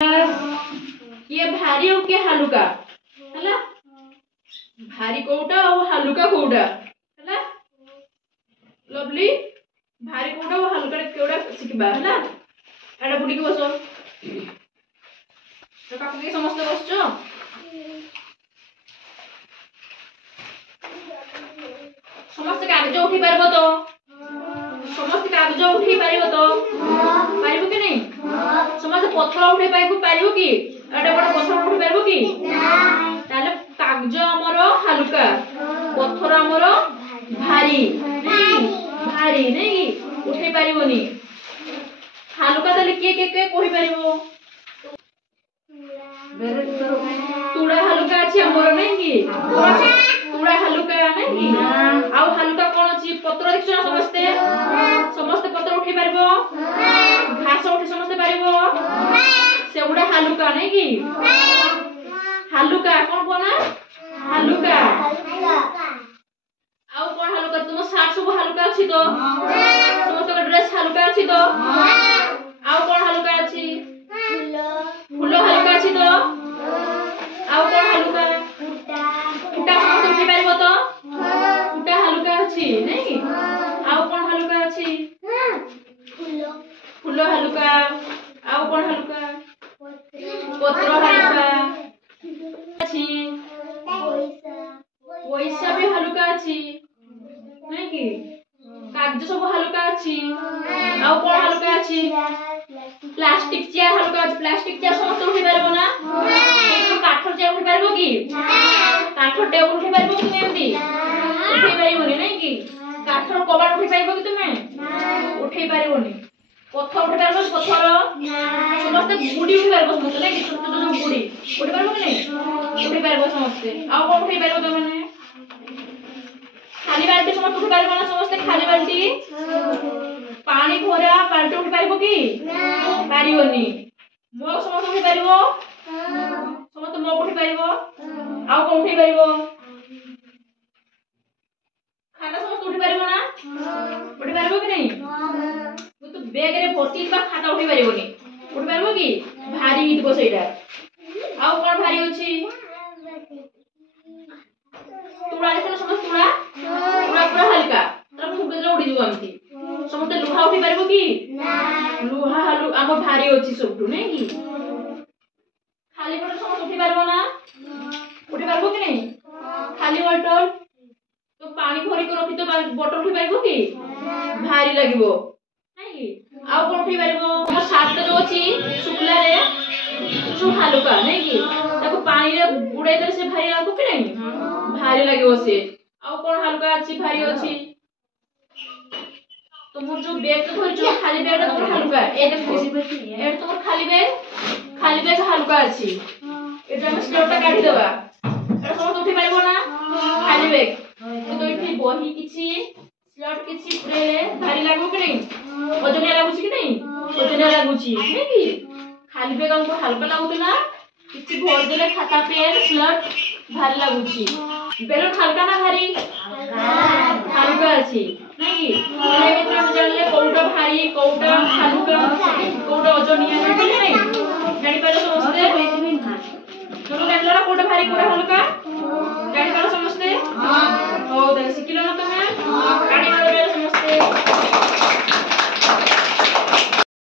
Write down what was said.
किए भारी और किए हालुका हला भारी कोउटा और हालुका कोउटा हला लवली भारी कोउटा और हालुका केउटा सिखबा हला एडा बुडी के बसो तो काकू के समस्त बसचो समस्त कागज उठी पारबो तो समस्त कागज उठी पारिबो तो पारिबो कि नहीं समस्त पत्थर उठी पारिबो कि एटा बड़ पत्थर उठी पारिबो कि नहीं ताले कागज हमरो हल्का पत्थर हमरो भारी भारी नहीं उठी पारिबोनी हल्का ताले के कोहि पारिबो तुड़ा हल्का अछि हमरो नहीं कि तुड़ा हल्का नहीं कि आउ हल्का कोन अछि पत्र देखछ समस्ते समस्त पत्र उठी पारिबो घास उठी समस्त पारिबो से गुडा हल्का नहीं कि हल्का कोन कोना हल्का आउ कोन हल्का तुम सार्ट सब हल्का अछि तो समस्त ड्रेस हल्का अछि तो आउ कोन हल्का अछि फूल हल्का अछि तो आउ कोन हल्का उटा समस्त उठी पारिबो तो उटा हल्का अछि नहीं आउ कोन हल्का अछि फूल हल्का आउ कोन हल्का पत्र हल्का अछि पैसा भी हल्का अछि नहीं कि कागज सब हल्का अछि आउ कोन हल्का अछि प्लास्टिक चेयर हल्का अछि प्लास्टिक चेयर समस्त उठी पारिबो ना काठ चेयर उठी पारिबो कि काठ टेबल उठी पारिबो कि एमदी उठी पारिबोनी नहीं कि काठ कबाड़ उठी पारिबो कि तुमे उठी पारिबोनी पत्थर उठी पारिबो पत्थर समस्त गुडी उठी पारिबो समस्त नहीं कि छोट छोट गुडी उठी पारिबो कि नहीं उठी पारिबो समस्त आउ कोन उठी पारिबो तुमे खाली बाल्टी समस्त उठी पारिबो ना समस्त खाली बाल्टी पानी भरा बाल्टी उठी पारिबो कि पारिबोनी मग समस्त उठी पारिबो समस्त मग उठी पारिबो आउ कोन उठी पारिबो खाना समस्त उठी पारिबो ना उठी पारिबो कि नहीं तो बैग रे भर्ती बा खाता उठी पारिबोनी उठी पारिबो कि भारी हितबो सेटा आउ कोन भारी अछि तुड़ा देखो समस्त तुड़ा तुड़ा पूरा हल्का तब फुटले उड़ी जीव आमती समस्त लुहा उठी पारिबो कि लुहा हलु आम भारी अछि सबटु नै कि खाली बॉटल समस्त उठी पारिबो ना उठी पारिबो कि नहीं खाली बॉटल तो पानी भरी को रखि तो बॉटल उठी पारिबो कि भारी लागिबो नै कि आउ कोन उठी पारिबो हम सात जो अछि सुखला रे सु हल्का नै कि ताको पानी रे बुड़ाई दे से भारी लागो कि नहीं भारी लागिबो से आउ कोन हल्का अछि भारी अछि तुमर जो बैग तो जो खाली बैग तो हल्का ए देखो ए तो खाली बैग हल्का अछि एटा हम स्टोरटा काढी देबा एटा समस्त उठी पारिबो ना खाली बैग तो इठी बही किछि स्लॉट किछि पुरेले भारी लागो कि नहीं वजनिया लागुछि कि नहीं वजनिया लागुछि नै कि खाली बैग हमको हल्का लागुतला किछि भर देले खाता पेन स्लॉट भारी लागुछि बेलून हल्का ना भारी हल्का अछि नै कि हम जानले कोउटा भारी कोउटा हल्का